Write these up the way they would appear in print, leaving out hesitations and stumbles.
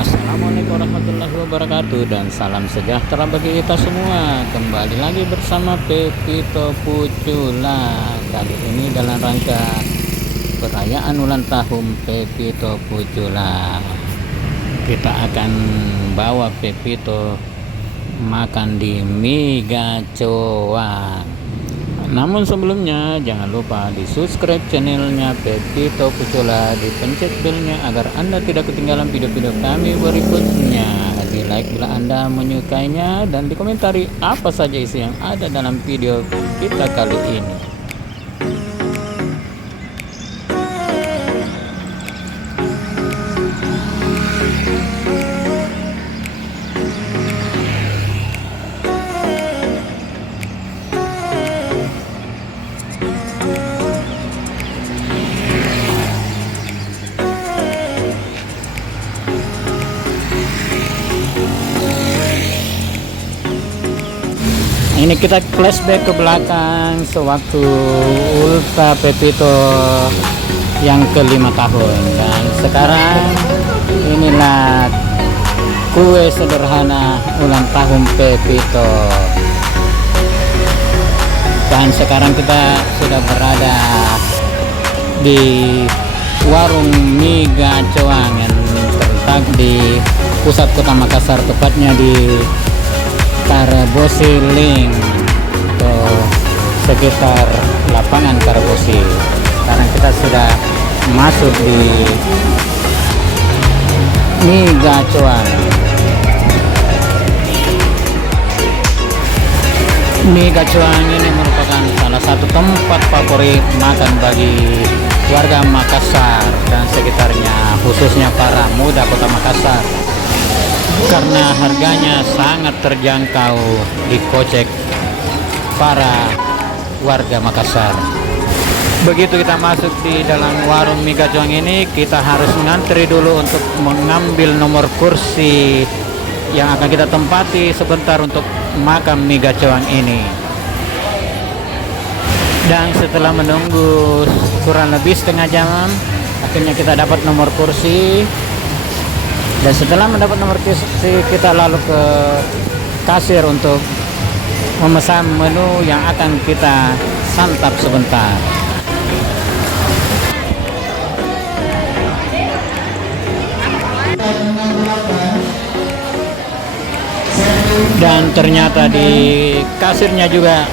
Assalamualaikum warahmatullahi wabarakatuh dan salam sejahtera bagi kita semua. Kembali lagi bersama Pepito Pucula. Kali ini dalam rangka perayaan ulang tahun Pepito Pucula, kita akan bawa Pepito makan di mie gacoan. Namun sebelumnya jangan lupa di subscribe channelnya Pepito Pucula, dipencet belnya agar Anda tidak ketinggalan video-video kami berikutnya. Di like bila Anda menyukainya dan dikomentari apa saja isi yang ada dalam video kita kali ini. Ini kita flashback ke belakang sewaktu Ultra Pepito yang ke-5 tahun, dan sekarang inilah kue sederhana ulang tahun Pepito. Dan sekarang kita sudah berada di warung mie gacoan yang terletak di pusat kota Makassar, tepatnya di Karebosi Link atau sekitar lapangan Karebosi. Sekarang kita sudah masuk di mie gacoan. Mie gacoan ini merupakan salah satu tempat favorit makan bagi warga Makassar dan sekitarnya, khususnya para muda kota Makassar, karena harganya sangat terjangkau dikocek para warga Makassar. Begitu kita masuk di dalam warung mie gacoan ini, kita harus ngantri dulu untuk mengambil nomor kursi yang akan kita tempati sebentar untuk makan mie gacoan ini. Dan setelah menunggu kurang lebih setengah jam, akhirnya kita dapat nomor kursi. Dan setelah mendapat nomor kursi, kita lalu ke kasir untuk memesan menu yang akan kita santap sebentar. Dan ternyata di kasirnya juga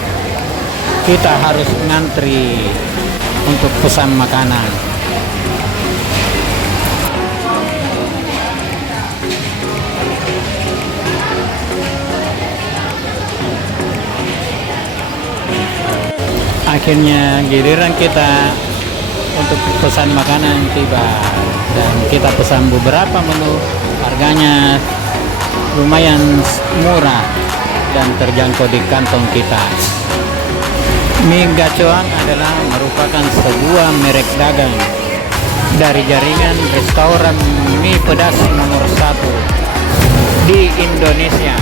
kita harus ngantri untuk pesan makanan. Akhirnya giliran kita untuk pesan makanan tiba, dan kita pesan beberapa menu. Harganya lumayan murah dan terjangkau di kantong kita. Mie gacoan adalah merupakan sebuah merek dagang dari jaringan restoran mie pedas nomor 1 di Indonesia,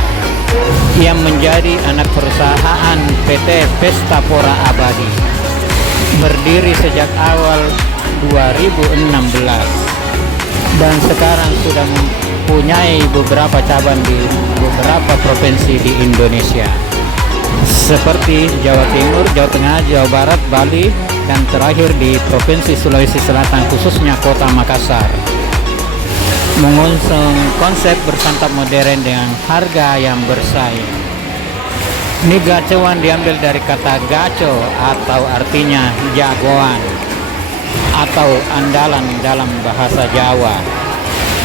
yang menjadi anak perusahaan PT Pestapora Abadi, berdiri sejak awal 2016 dan sekarang sudah mempunyai beberapa cabang di beberapa provinsi di Indonesia seperti Jawa Timur, Jawa Tengah, Jawa Barat, Bali, dan terakhir di Provinsi Sulawesi Selatan, khususnya kota Makassar. Mengusung konsep bersantap modern dengan harga yang bersaing. Mie gacoan diambil dari kata gaco atau artinya jagoan atau andalan dalam bahasa Jawa.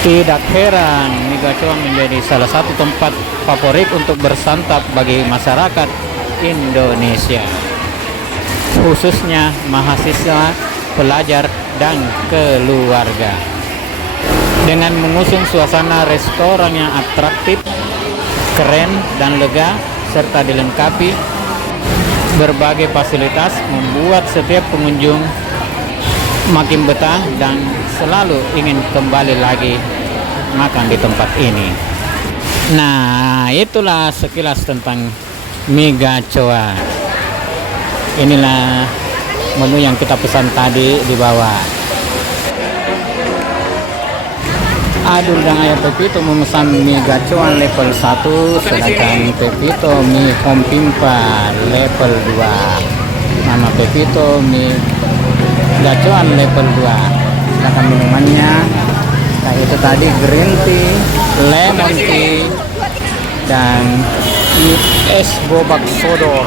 Tidak heran mie gacoan menjadi salah satu tempat favorit untuk bersantap bagi masyarakat Indonesia, khususnya mahasiswa, pelajar, dan keluarga. Dengan mengusung suasana restoran yang atraktif, keren, dan lega, serta dilengkapi berbagai fasilitas, membuat setiap pengunjung makin betah dan selalu ingin kembali lagi makan di tempat ini. Nah, itulah sekilas tentang mie gacoan. Inilah menu yang kita pesan tadi di bawah. Adul dan Ayah Pepito memesan mie gacuan level 1, sedangkan Pepito mie kompimpa level 2. Mama Pepito mie gacuan level 2. Sedangkan minumannya kayak itu tadi green tea, lemon tea, dan mie es bobak sodor.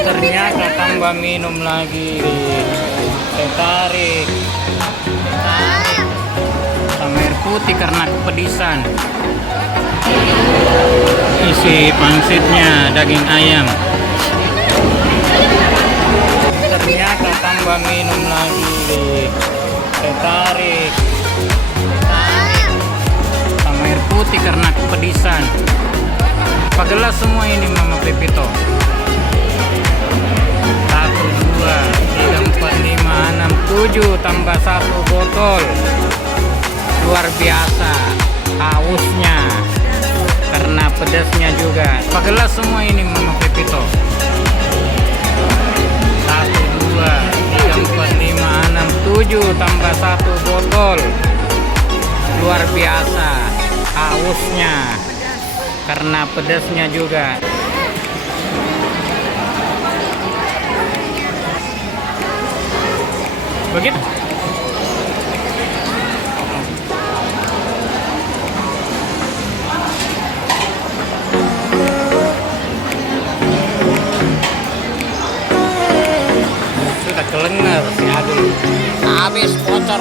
Ternyata tambah minum lagi teh tarik sama air putih karena kepedisan. Isi pangsitnya daging ayam. Ternyata tambah minum lagi teh tarik sama air putih karena kepedisan. Apa gelas semua ini Mama Pepito? 1, 2, 3, 4, 5, 6, 7 tambah 1 botol. Luar biasa hausnya karena pedasnya juga. Apa gelas semua ini Mama Pepito? 1, 2, 3, 4, 5, 6, 7 tambah 1 botol. Luar biasa hausnya karena pedasnya juga. Begitu. Sudah kelengar si Adul. Habis bocor.